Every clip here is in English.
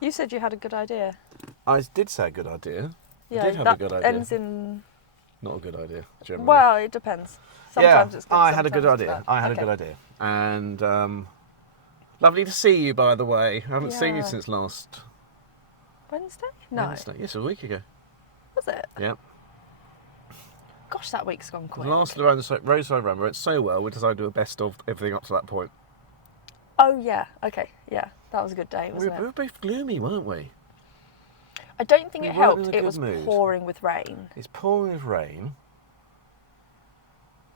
You said you had a good idea. I did say a good idea. Yeah, I did have that a good idea. ends in... Not a good idea, generally. Well, it depends. Sometimes it's good, I had a good sometimes it's idea. bad. I had a good idea. And lovely to see you, by the way. I haven't seen you Yeah. since last Wednesday? No. Wednesday. Yes, a week ago. Was it? Yeah. Gosh, that week's gone quick. The last Roadside run went so well, we decided to do a best of everything up to that point. Oh, yeah. Okay, yeah. That was a good day, wasn't We it? were both gloomy, weren't we? I don't think We it weren't in helped. a It good was mood. pouring with rain. It's pouring with rain.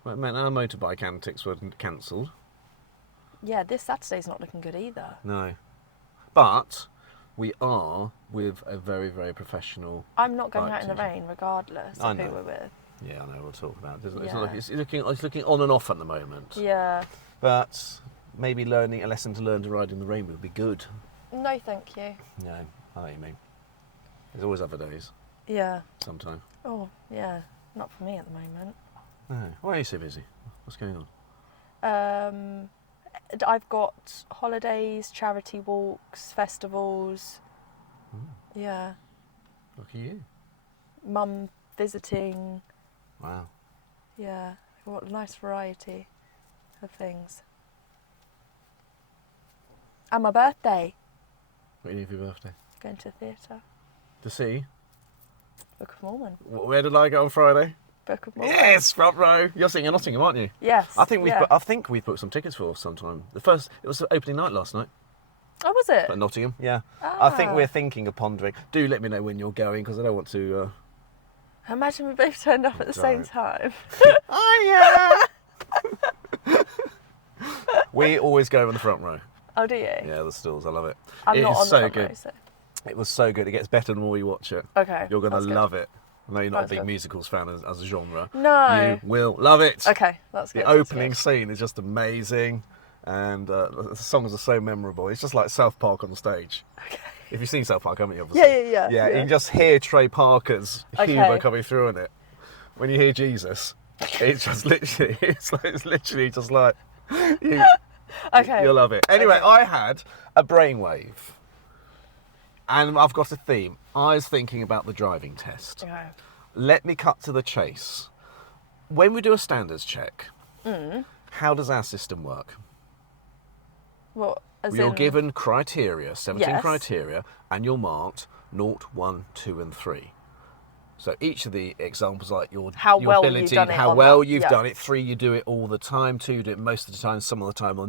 Well, it meant our motorbike antics were cancelled. Yeah, this Saturday's not looking good either. No. But we are with a very, very professional... I'm not going out in the team. rain regardless I of who know. we're with. Yeah, I know, we'll talk about it. Yeah. It's looking on and off at the moment. Yeah. But maybe learning a lesson to learn to ride in the rain would be good. No, thank you. No, I know what you mean. There's always other days, Yeah. sometime. Oh, yeah. Not for me at the moment. No. Why are you so busy? What's going on? I've got holidays, charity walks, festivals. Yeah. Look at you. Mum visiting. Wow. Yeah. What a nice variety of things. And my birthday. What are you doing for your birthday? Going to the theatre. To see? Book of Mormon. Where did I go on Friday? Book of Mormon. Yes, front row. You're sitting in Nottingham, aren't you? Yes. I think yeah. we've booked some tickets for sometime. It was the opening night last night Oh, was it? at Nottingham. Yeah. I think Ah. we're thinking of pondering. Do let me know when you're going because I don't want to. Imagine we both turned up at the same Don't. time. Oh yeah. We always go in the front row. Oh, do you? Yeah, the stalls. I love it. I'm It not is on so the front good. row, so. It was so good. It gets better the more you watch it. Okay. You're going to that's good. love it. I know you're not That's a big good. musicals fan as a genre. No. You will love it. Okay, that's good. The that's opening good. scene is just amazing, and the songs are so memorable. It's just like South Park on stage. Okay. If you've seen South Park, haven't you? Obviously. Yeah. You can just hear Trey Parker's Okay. humour coming through in it. When you hear Jesus, it's just literally, it's literally just like, you, Okay. you'll love it. Anyway, Okay. I had a brainwave, and I've got a theme. I was thinking about the driving test. Okay. Let me cut to the chase. When we do a standards check, how does our system work? Well, as You're in... given criteria, 17 Yes. criteria, and you're marked 0, 1, 2 and 3. So each of the examples, like your well you've ability, done it how on well that, you've yeah. done it. 3, you do it all the time. 2, you do it most of the time. Some of the time, or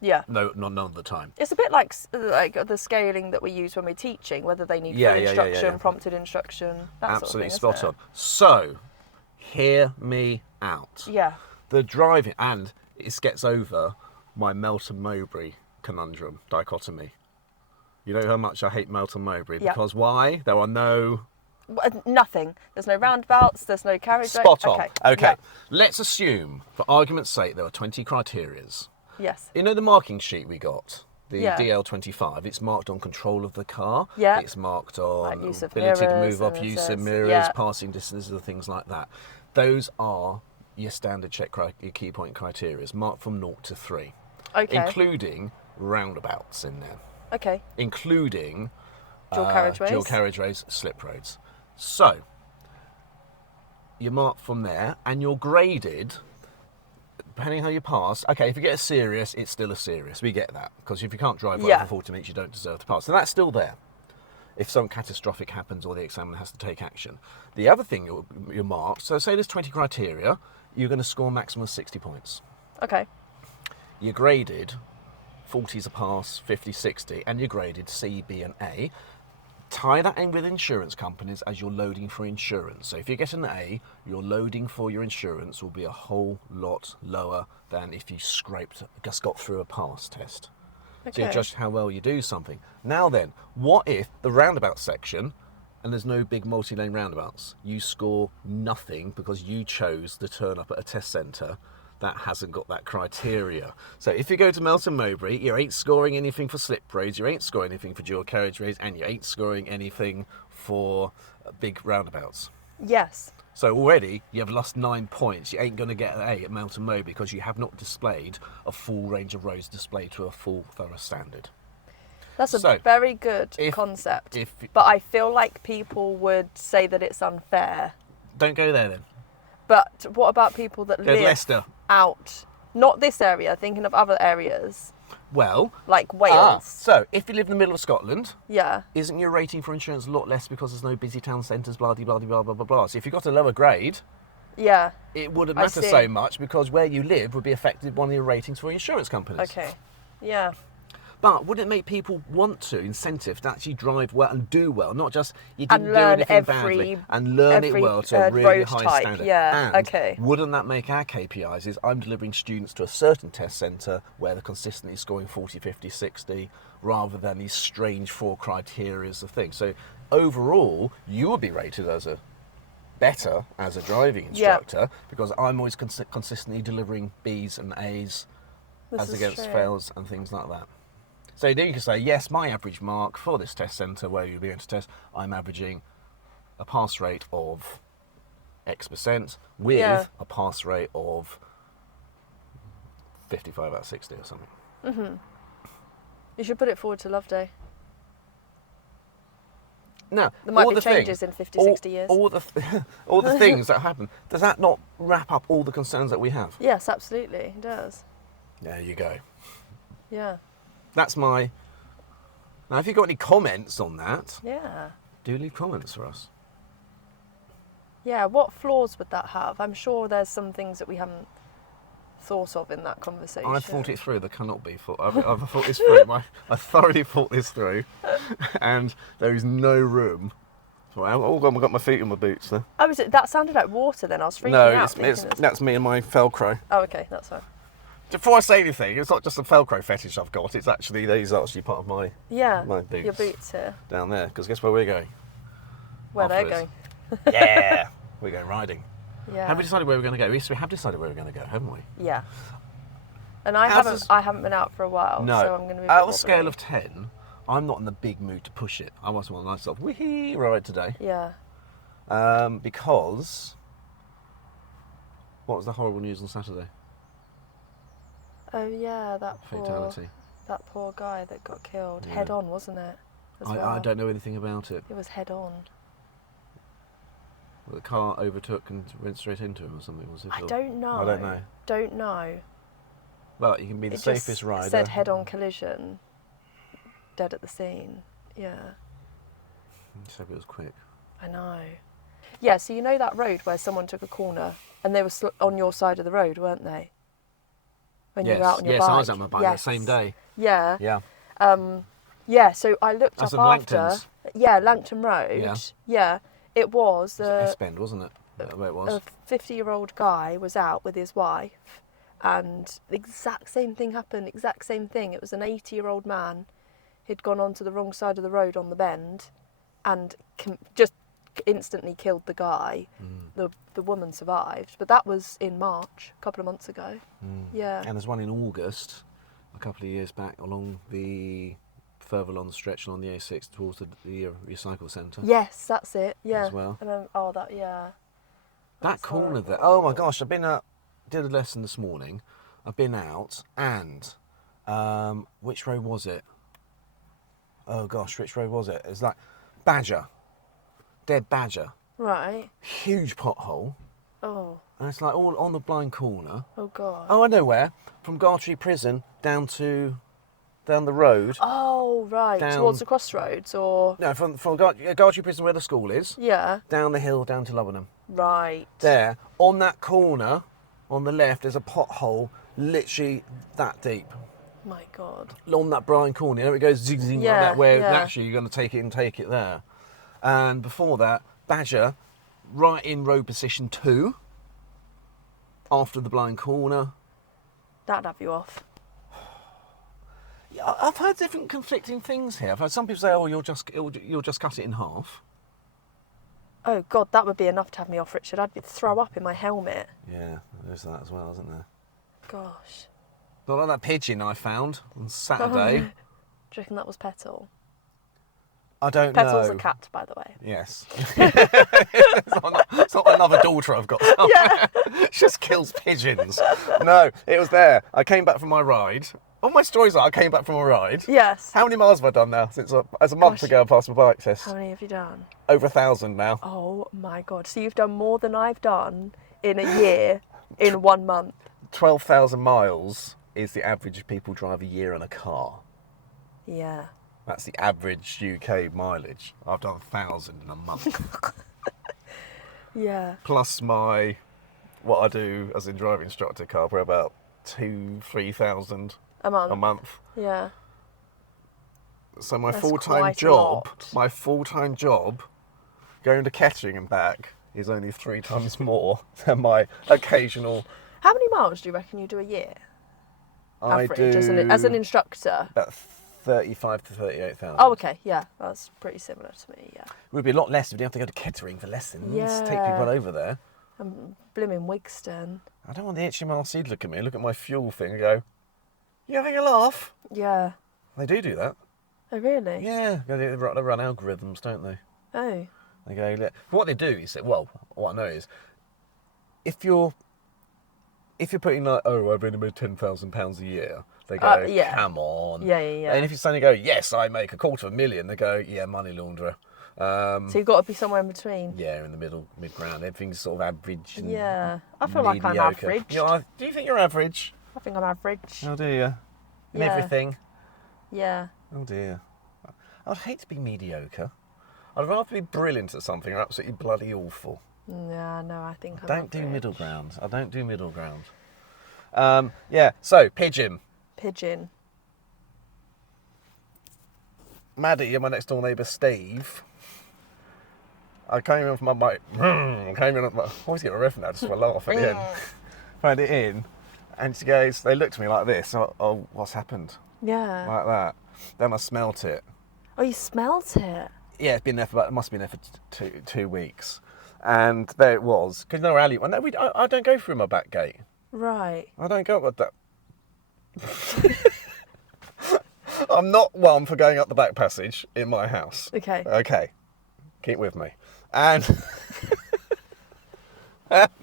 Yeah. none of the time. It's a bit like the scaling that we use when we're teaching, whether they need Yeah, full yeah, instruction, yeah. prompted instruction, that Absolutely sort of thing, spot on. So, hear me out. Yeah. The driving, and it gets over my Melton Mowbray conundrum, dichotomy. You know how much I hate Melton Mowbray? Yeah. Because why? There are no... Nothing. There's no roundabouts, there's no carriage. Spot on. Okay. Yeah. Let's assume, for argument's sake, there are 20 criterias. Yes. You know the marking sheet we got? The Yeah. DL25, it's marked on control of the car. Yeah. It's marked on Like use of ability to mirrors move off, and it use of says- mirrors, yeah. passing distances, and things like that. Those are your standard check your key point criteria, marked from 0 to 3. Okay. Including roundabouts in there. Okay. Including Dual carriageways. dual carriageways, slip roads. So, you're marked from there and you're graded, depending how you pass. Okay, if you get a serious, it's still a serious. We get that. Because if you can't drive well Yeah. for 40 minutes, you don't deserve to pass. So that's still there. If something catastrophic happens or the examiner has to take action. The other thing you're marked, so say there's 20 criteria, you're going to score a maximum of 60 points. Okay. You're graded 40's a pass, 50, 60, and you're graded C, B and A. Tie that in with insurance companies as you're loading for insurance. So if you get an A, your loading for your insurance will be a whole lot lower than if you just got through a pass test. So you Okay. judge how well you do something. Now then, what if the roundabout section, and there's no big multi-lane roundabouts, you score nothing because you chose to turn up at a test centre that hasn't got that criteria. So if you go to Melton Mowbray, you ain't scoring anything for slip roads, you ain't scoring anything for dual carriageways, and you ain't scoring anything for big roundabouts. Yes. So already you have lost 9 points. You ain't going to get an A at Melton Mowbray because you have not displayed a full range of roads displayed to a full thorough standard. That's a So, very good concept. But I feel like people would say that it's unfair. Don't go there then. But what about people that Go to live Leicester. out, not this area, thinking of other areas, Well, like Wales? so if you live in the middle of Scotland, Yeah. isn't your rating for insurance a lot less because there's no busy town centres, blah, blah, blah, blah, blah, blah, blah. So if you got a lower grade, Yeah. it wouldn't I matter see. so much because where you live would be affected one of your ratings for insurance companies. Okay. Yeah. But would it make people want to incentive to actually drive well and do well, not just you didn't And do learn anything every- badly and learn it every, well to a really road high type, standard? yeah, And okay. wouldn't that make our KPIs is I'm delivering students to a certain test centre where they're consistently scoring 40, 50, 60 rather than these strange 4 criteria of things. So overall, you would be rated as a better as a driving instructor because I'm always consistently delivering B's and A's This as is against true. fails and things like that. So then you can say, yes, my average mark for this test centre where you'll be going to test, I'm averaging a pass rate of X% with Yeah. a pass rate of 55 out of 60 or something. You should put it forward to Love Day. Now, There might all be the changes things, in 50, 60 years. all the things that happen, does that not wrap up all the concerns that we have? Yes, absolutely. It does. There you go. Yeah. That's my... Now, if you've got any comments on that, Yeah. do leave comments for us. Yeah, what flaws would that have? I'm sure there's some things that we haven't thought of in that conversation. I've thought it through. There cannot be. I've thought this through. I thoroughly thought this through, and there is no room. Sorry, I've got my feet in my boots there. Oh, that sounded like water then. I was freaking No, out. that's me and my Velcro. Oh, okay, that's fine. Before I say anything, it's not just a Velcro fetish I've got. It's actually these are actually part of my Yeah, my boots. your boots here. Down there, because guess where we're going? Where After they're this. going. Yeah, we're going riding. Yeah. Have we decided where we're going to go? Yes, we have decided where we're going to go, haven't we? Yeah. And I haven't been out for a while, No. so I'm going to be. Out of a scale of 10, I'm not in the big mood to push it. I want a nice sort of wee ride today. Yeah. Because what was the horrible news on Saturday? Oh yeah, that Fatality. poor guy that got killed. Yeah. Head on, wasn't it? As I well. don't know anything about it. It was head on. The car overtook and went straight into him or something. Was it? I don't know. I don't know. Don't know. Well, you can be the It safest just rider. said head on collision. Dead at the scene. Yeah. Let's hope it was quick. I know. Yeah, so you know that road where someone took a corner and they were on your side of the road, weren't they? When you were out on your yes, bike. I was on my bike that same day. Yeah. Yeah. Yeah, so I looked That's up in after. Langtons. Yeah, Langton Road. Yeah. It was It was S-Bend, wasn't it? Where it was. a 50-year-old guy was out with his wife and the exact same thing happened, exact same thing. It was an 80-year-old man. He'd gone onto the wrong side of the road on the bend and just instantly killed the guy. The woman survived, but that was in March, a couple of months ago. Yeah. And there's one in August, a couple of years back, further along the stretch along the A6 towards the recycle centre. Yes, that's it. Yeah. As well. And then, yeah. That That's corner there. horrible. Oh my gosh! I've been out. Did a lesson this morning. I've been out and which road was it? Oh gosh, which road was it? It's like Badger, dead Badger, Right. huge pothole, Oh. and it's like all on the blind corner. Oh God. Oh, I know where. From Gartree Prison down the road. Oh, right. Down- Towards the crossroads, or No, from Gartree Prison where the school is. yeah. Down the hill down to Lubbingham. Right. There, on that corner, on the left, there's a pothole literally that deep. My God. On that blind corner, you know, it goes zig-zing like Yeah, that, where yeah. naturally you're going to take it there. And before that, Badger, right in road position 2, after the blind corner. That'd have you off. Yeah, I've heard different conflicting things here. I've heard some people say, "Oh, you'll just cut it in half." Oh God, that would be enough to have me off, Richard. I'd throw up in my helmet. Yeah, there's that as well, isn't there? Gosh. Not like that pigeon I found on Saturday. Do you reckon that was petal? I don't Petal's know. a cat, by the way. Yes. It's not another daughter I've got somewhere. Yeah. She just kills pigeons. No, it was there. I came back from my ride. All my stories are I came back from a ride. Yes. How many miles have I done now? As a month ago, I passed my bike test. How many have you done? Over 1,000 now. Oh my God. So you've done more than I've done in a year in 1 month. 12,000 miles is the average people drive a year in a car. Yeah. That's the average UK mileage. I've done 1,000 in a month. Yeah. Plus what I do as a driving instructor car, we're about 2,000-3,000 A month. a month. Yeah. So my That's full-time quite a job, lot. going to Kettering and back is only 3 times more than my occasional. How many miles do you reckon you do a year? I Average, do as an instructor. about 35 to 38,000. Oh, okay. Yeah. That's pretty similar to me. Yeah. It would be a lot less if you didn't have to go to Kettering for lessons. Yeah. Take people over there. I'm blimmin' Wigston. I don't want the HMRC to look at me, look at my fuel thing and go, "You having a laugh?" Yeah. They do that. Oh, really? Yeah, they run algorithms, don't they? Oh. They go, look. What they do is that, well, what I know is, if you're putting like, oh, I've only made £10,000 a year, they go, yeah. come on. Yeah, yeah, yeah. And if you suddenly go, yes, I make $250,000, they go, yeah, money launderer. So you've got to be somewhere in between. Yeah, in the mid-ground. Everything's sort of average. And Yeah. I feel like I'm mediocre. average. Do you think you're average? I think I'm average. Oh, do you? In Yeah. everything? Yeah. Oh, dear. I'd hate to be mediocre. I'd rather be brilliant at something or absolutely bloody awful. Yeah, no, I think I I'm don't do average. middle ground. I don't do middle ground. Yeah, so, Pigeon. Pigeon. Maddie and my next door neighbour Steve. I came in with my bike. I always get a riff now just for a laugh at the end. Found it in, and she goes, they looked at me like this. Oh, what's happened? Yeah. Like that. Then I smelt it. Oh, you smelt it? Yeah, it must have been there for 2 weeks. And there it was. Because no alley. Well, no, I don't go through my back gate. Right. I don't go up with that. I'm not one for going up the back passage in my house. Okay. Okay. Keep with me. And and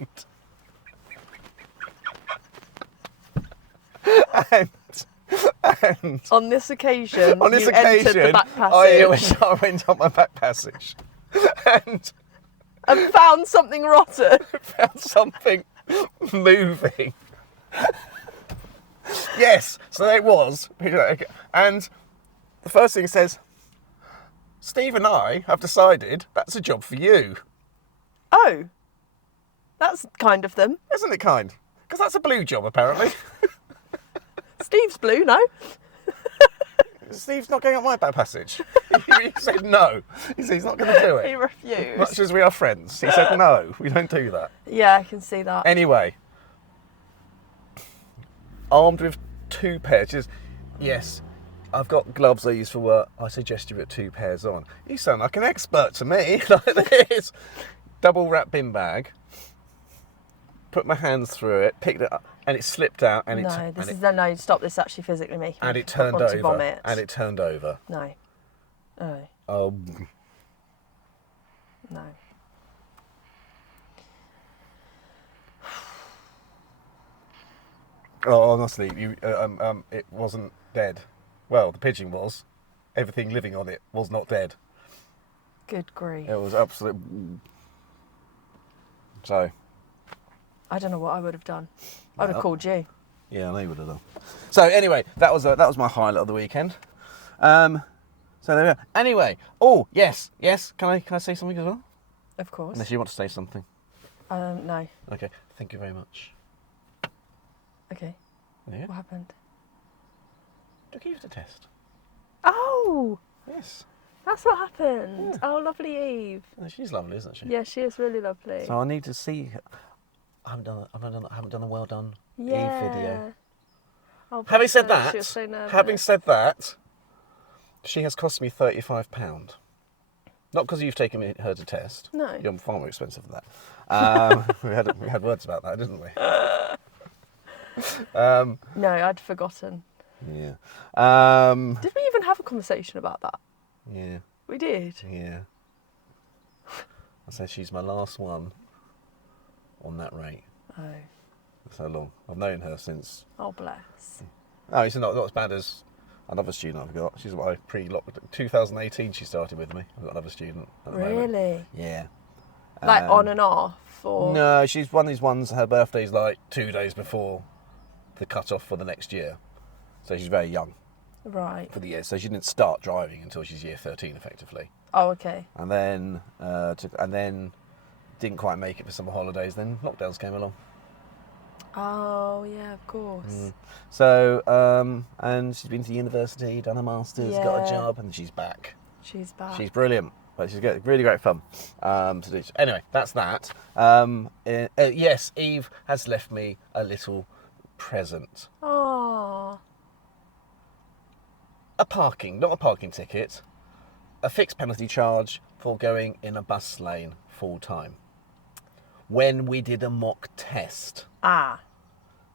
On this occasion, on this you entered occasion, the back passage I went up my back passage and and found something rotten. found something moving. Yes, so there it was. And the first thing it says, Steve and I have decided that's a job for you. Oh, that's kind of them. Isn't it kind? Because that's a blue job, apparently. Steve's blue, no? Steve's not going up my back passage. He said no. He said he's not going to do He it. refused. Much as we are friends. He said no, we don't do that. Yeah, I can see that. Anyway, armed with 2 pairs. Yes, I've got gloves I use for work. I suggest you put 2 pairs on. You sound like an expert to me. Like this. Double wrap bin bag. Put my hands through it, picked it up, and it slipped out. And No, stop this actually physically making and me it turned want to over. vomit. And it turned over. No. Oh, Oh, no. honestly, it wasn't dead. Well, the pigeon was. Everything living on it was not dead. Good grief. It was absolute. So. I don't know what I would have done. I'd have called you. Yeah, I know you would have done. So anyway, that was my highlight of the weekend. So there we are. Anyway, oh yes. Can I say something as well? Of course. Unless you want to say something. No. Okay. Thank you very much. Okay. Yeah. What happened? Took you to test. Oh, Yes. that's what happened. Yeah. Oh, lovely Eve. Oh, she's lovely, isn't she? Yeah, she is really lovely. So I need to see. I haven't done a well done Eve Yeah. video. Oh, Having bless said her, that, she was so nervous. she has cost me £35. Not because you've taken her to test. No. You're far more expensive than that. We had words about that, didn't we? No, I'd forgotten. Yeah. Did we even have a conversation about that? Yeah. We did. Yeah. I said she's my last one on that rate. Oh. That's how long. I've known her since... Oh, bless. Oh, it's not as bad as another student I've got. She's my 2018 she started with me. I've got another student at the moment. Really? Yeah. Like on and off? Or... No, she's one of these ones, her birthday's like 2 days before the cut-off for the next year. So she's very young. Right. For the year. So she didn't start driving until she's year 13, effectively. Oh, okay. And then didn't quite make it for summer holidays. Then lockdowns came along. Oh, yeah, of course. So, and she's been to university, done a master's, got a Yeah. job, and she's back. She's back. She's brilliant. But she's got really great fun to do. Anyway, that's that. Yes, Eve has left me a little present. Oh. Not a parking ticket. A fixed penalty charge for going in a bus lane full time. When we did a mock test. Ah.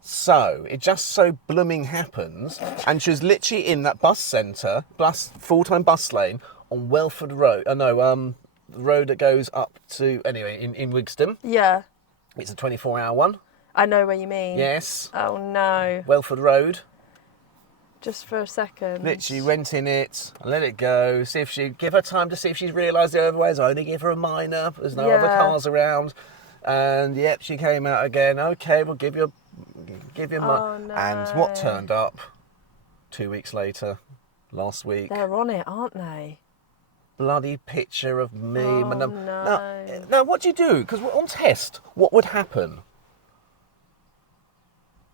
So, it just so blooming happens, and she was literally in that full-time bus lane on Welford Road. The road that goes up to, anyway, in Wigston. Yeah. It's a 24-hour one. I know what you mean. Yes. Oh, no. Welford Road. Just for a second. Literally went in it, let it go, give her time to see if she's realised the other ways. I only give her a minor, there's no other cars around. And yep, she came out again. Okay, we'll give you money. No. And what turned up 2 weeks later, last week? They're on it, aren't they? Bloody picture of me. Oh, no. Now, what do you do? Because on test, what would happen?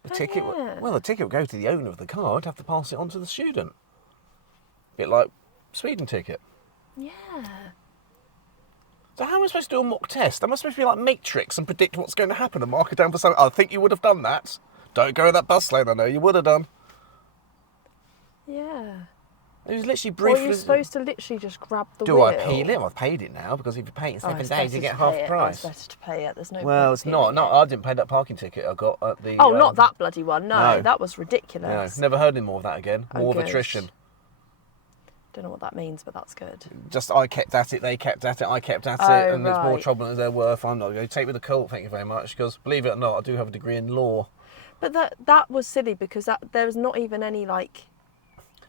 The ticket would go to the owner of the car. I'd have to pass it on to the student. Bit like Sweden ticket. Yeah. So how am I supposed to do a mock test? Am I supposed to be like Matrix and predict what's going to happen and mark it down for something? I think you would have done that. Don't go in that bus lane, I know you would have done. Yeah. It was literally briefly... Well, you're supposed to literally just grab the Do wheel. I pay it? Well, I've paid it now, because if you pay it in 7 days, you get half the price. It's better to pay it. There's no Well, point it's not. No, I didn't pay that parking ticket I got at the... Oh, not that bloody one. No, that was No, ridiculous. never heard any more of that again. More of good. attrition. Don't know what that means, but that's good. Just I kept at it, they kept at it, I kept at it, and there's more trouble than they're worth. I'm not going to take me to court, thank you very much, because believe it or not, I do have a degree in law. But that was silly, because there was not even any, like...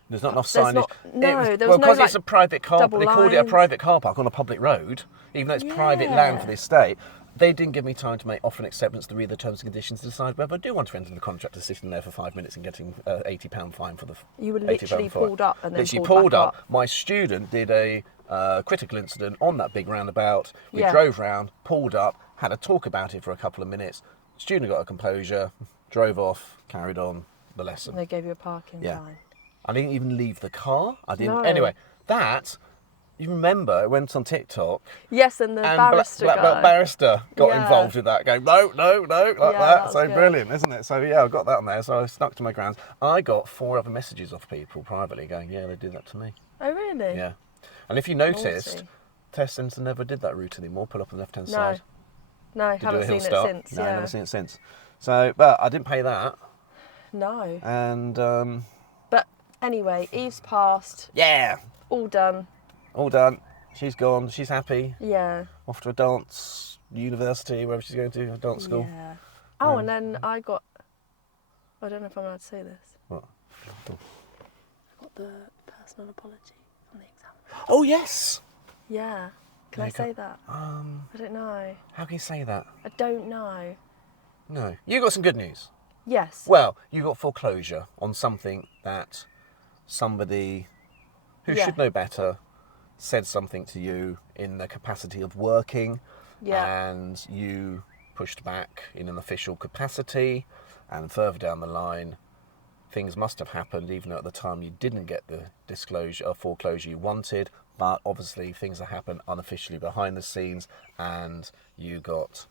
There's not enough signage. There was no, because it's a private car. double They called it a lines. private car park on a public road, even though it's private land for the estate. They didn't give me time to make offer and acceptance to read the terms and conditions to decide whether I do want to enter the contract to sitting there for 5 minutes and getting £80 fine for the. You were £80 literally fine. pulled up and then literally pulled pulled back up. My student did a critical incident on that big roundabout. We Yeah. drove round, pulled up, had a talk about it for a couple of minutes. Student got a composure, drove off, carried on the lesson. And they gave you a parking fine. I didn't even leave the car. I didn't. No. Anyway, you remember, it went on TikTok. Yes, and the barrister guy. Barrister got involved with that, going, no, like that. that's So good. brilliant, isn't it? So yeah, I got that on there. So I snuck to my grounds. I got 4 other messages off people privately going, yeah, they did that to me. Oh, really? Yeah. And if you noticed, Naughty. Test Centre never did that route anymore. Pull up on the left-hand side. No, To do haven't a hill seen start. it since. No, yeah. never seen it since. So, but I didn't pay that. No. And But anyway, Eve's passed. yeah, All done. all done. She's gone. She's happy. Yeah. Off to a dance university, wherever she's going to, a dance school. Yeah. Oh, and then I got... I don't know if I'm allowed to say this. What? I got the personal apology from the exam. Oh, yes! Yeah. Can I say that? I don't know. How can you say that? I don't know. No. You got some good news. Yes. Well, you got foreclosure on something that somebody who should know better said something to you in the capacity of working, and you pushed back in an official capacity, and further down the line, things must have happened, even though at the time you didn't get the disclosure or foreclosure you wanted, but obviously things that happened unofficially behind the scenes, and you got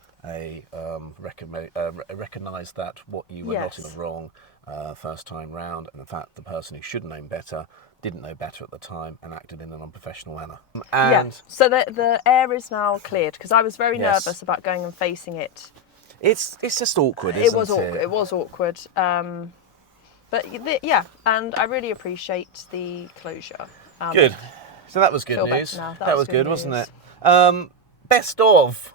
recognised that what you were not in the wrong first time round, and in fact the person who should have known better didn't know better at the time and acted in an unprofessional manner. And so the air is now cleared, because I was very nervous about going and facing it. it's just awkward, isn't it? It was awkward. But yeah, and I really appreciate the closure. Good. So that was good Feel better news. now. That was good good, wasn't news. it? Best of.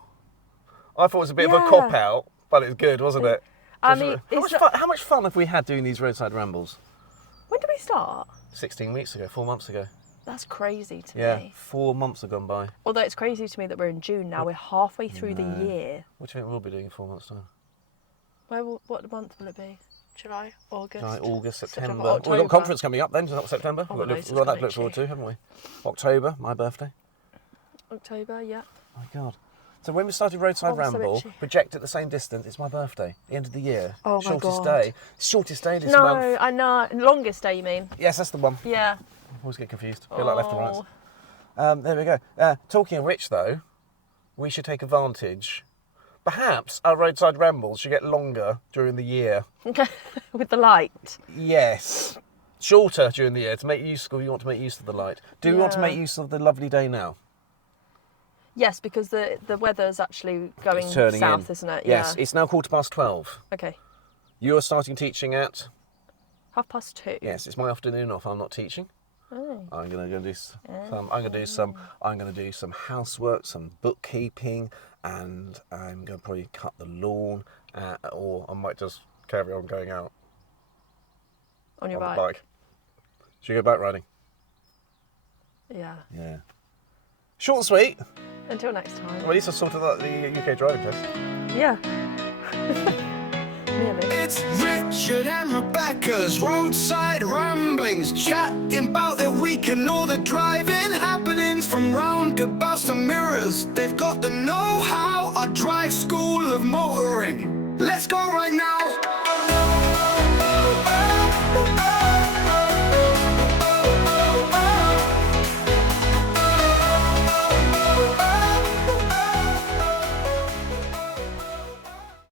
I thought it was a bit of a Yeah. cop out, but it was good, wasn't it? I mean, how much fun have we had doing these roadside rambles? when did we start? 16 weeks ago, 4 months ago. That's crazy to Yeah, me. 4 months have gone by. Although it's crazy to me that we're in June now. We're halfway through the year. What do you think we'll be doing in 4 months' time? What month will it be? July, August, July, August, September. October. We've got a conference coming up then, so not September. Oh, We've no, got, it's we've got that to just look forward itchy. to, haven't we? October, my birthday. October, yeah. My God. So when we started Roadside Oh, I'm so Ramble, itchy. project at the same distance, it's my birthday, the end of the year. Oh, my Shortest God. day. Shortest day this No, month. I know. Longest day, you mean? Yes, that's the one. Yeah. Always get confused. Feel like left and right. Oh. There we go. Talking of which, though, we should take advantage. Perhaps our roadside rambles should get longer during the year. With the light. Yes. Shorter during the year to make use. You want to make use of the light. Do we want to Yeah. make use of the lovely day now? Yes, because the weather's actually going It's turning south, in. isn't it? Yes. Yeah. It's now 12:15. Okay. You're starting teaching at. 2:30. Yes, it's my afternoon off. I'm not teaching. Oh. I'm gonna go do some. I'm gonna do some housework, some bookkeeping, and I'm gonna probably cut the lawn, or I might just carry on going out On your on bike. the bike. Should we go bike riding? Yeah. Yeah. Short and sweet. Until next time. Well, at least I sorted out the UK driving test. Yeah. Nearly. It's Richard and Rebecca's roadside ramblings, chatting about their week and all the driving happenings from roundabouts to mirrors. They've got the know-how, a drive school of motoring. Let's go right now.